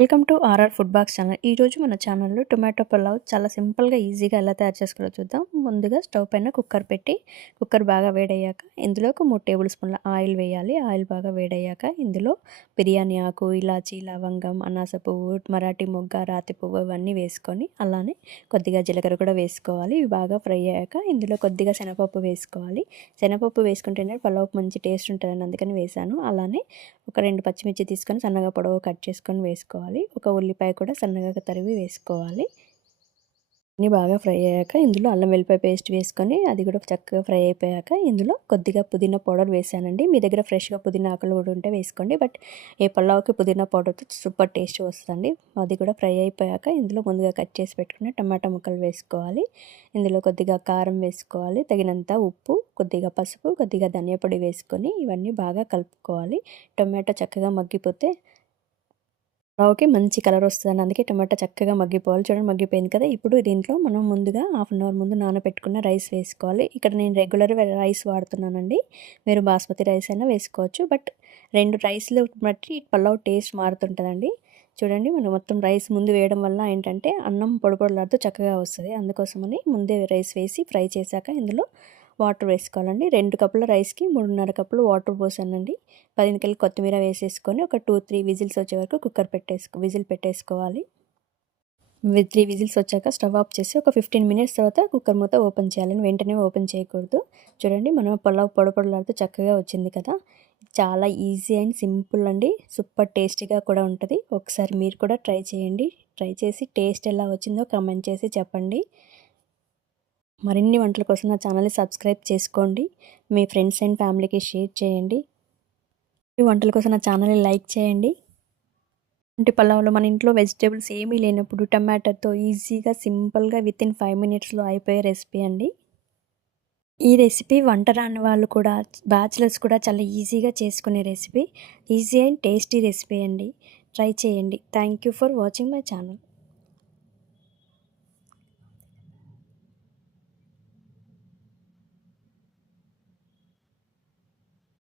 Welcome to R R food box channel. ఈరోజు మన ఛానల్లో టొమాటో పులావ్ చాలా సింపుల్గా ఈజీగా ఎలా తయారు చేసుకోవాలో చూద్దాం. ముందుగా స్టవ్ పైన కుక్కర్ పెట్టి కుక్కర్ బాగా వేడయ్యాక ఇందులో ఒక 3 టేబుల్ స్పూన్ల ఆయిల్ వేయాలి. ఆయిల్ బాగా వేడయ్యాక ఇందులో బిర్యానీ ఆకు, ఇలాచీ, లవంగం, అనాస పువ్వు, మరాఠీ మొగ్గ, రాతి పువ్వు ఇవన్నీ వేసుకొని అలానే కొద్దిగా జీలకర్ర కూడా వేసుకోవాలి. ఇవి బాగా ఫ్రై అయ్యాక ఇందులో కొద్దిగా శనగపప్పు వేసుకోవాలి. శనగపప్పు వేసుకుంటేనే పులావ్కి మంచి టేస్ట్ ఉంటుందని అందుకని వేసాను. అలానే ఒక 2 పచ్చిమిర్చి తీసుకొని సన్నగా పొడవు కట్ చేసుకొని వేసుకోవాలి. ఒక ఉల్లిపాయ కూడా సన్నగా తరిగి వేసుకోవాలి. అన్నీ బాగా ఫ్రై అయ్యాక ఇందులో అల్లం వెల్లిపాయ పేస్ట్ వేసుకొని అది కూడా చక్కగా ఫ్రై అయిపోయాక ఇందులో కొద్దిగా పుదీనా పౌడర్ వేసానండి. మీ దగ్గర ఫ్రెష్గా పుదీనా ఆకులు కూడా ఉంటే వేసుకోండి. బట్ ఏ పలావ్కి పుదీనా పౌడర్తో సూపర్ టేస్ట్ వస్తుంది. అది కూడా ఫ్రై అయిపోయాక ఇందులో ముందుగా కట్ చేసి పెట్టుకున్న టమాటా ముక్కలు వేసుకోవాలి. ఇందులో కొద్దిగా కారం వేసుకోవాలి, తగినంత ఉప్పు, కొద్దిగా పసుపు, కొద్దిగా ధనియా పొడి వేసుకొని ఇవన్నీ బాగా కలుపుకోవాలి. టొమాటో చక్కగా మగ్గిపోతే పులావ్‌కి మంచి కలర్ వస్తదండి. అందుకే టమాటా చక్కగా మగ్గిపోవాలి. చూడండి మగ్గిపోయింది కదా! ఇప్పుడు దీంట్లో మనం ముందుగా హాఫ్ అన్ అవర్ ముందు నానబెట్టుకున్న రైస్ వేసుకోవాలి. ఇక్కడ నేను రెగ్యులర్ రైస్ వాడుతున్నానండి. మీరు బాస్మతి రైస్ అయినా వేసుకోవచ్చు. బట్ 2 రైస్‌లు బట్టి పులావ్ టేస్ట్ మారుతుంటదండి. చూడండి మనం మొత్తం రైస్ ముందు వేయడం వల్ల ఏంటంటే అన్నం పొడి పొడిలాడుతూ చక్కగా వస్తది. అందుకోసమని ముందే రైస్ వేసి ఫ్రై చేశాక ఇందులో వాటర్ వేసుకోవాలండి. 2 కప్పుల రైస్‌కి 3:30 కప్పులు వాటర్ పోసానండి. 10 కొత్తిమీర వేసేసుకొని ఒక 2, 3 విజిల్స్ వచ్చే వరకు విజిల్ పెట్టేసుకోవాలి. 3 విజిల్స్ వచ్చాక స్టవ్ ఆఫ్ చేసి ఒక 15 మినిట్స్ తర్వాత కుక్కర్ మూత ఓపెన్ చేయాలని వెంటనే ఓపెన్ చేయకూడదు. చూడండి మనం పులావ్ పొడి పొడిలాడుతూ చక్కగా వచ్చింది కదా! చాలా ఈజీ అండ్ సింపుల్ అండి. సూపర్ టేస్టీగా కూడా ఉంటది. ఒకసారి మీరు కూడా ట్రై చేయండి. ట్రై చేసి టేస్ట్ ఎలా వచ్చిందో కామెంట్ చేసి చెప్పండి. మరిన్ని వంటల కోసం నా ఛానల్ని సబ్స్క్రైబ్ చేసుకోండి. మీ ఫ్రెండ్స్ అండ్ ఫ్యామిలీకి షేర్ చేయండి. ఈ వంటల కోసం నా ఛానల్ని లైక్ చేయండి. అంటే పలావ్లో మన ఇంట్లో వెజిటేబుల్స్ ఏమీ లేనప్పుడు టమాటాతో ఈజీగా సింపుల్గా వితిన్ 5 మినిట్స్లో అయిపోయే రెసిపీ అండి. ఈ రెసిపీ వంట రాని వాళ్ళు కూడా బ్యాచిలర్స్ కూడా చాలా ఈజీగా చేసుకునే recipe. Easy and tasty recipe అండి. ట్రై చేయండి. Thank you for watching my channel.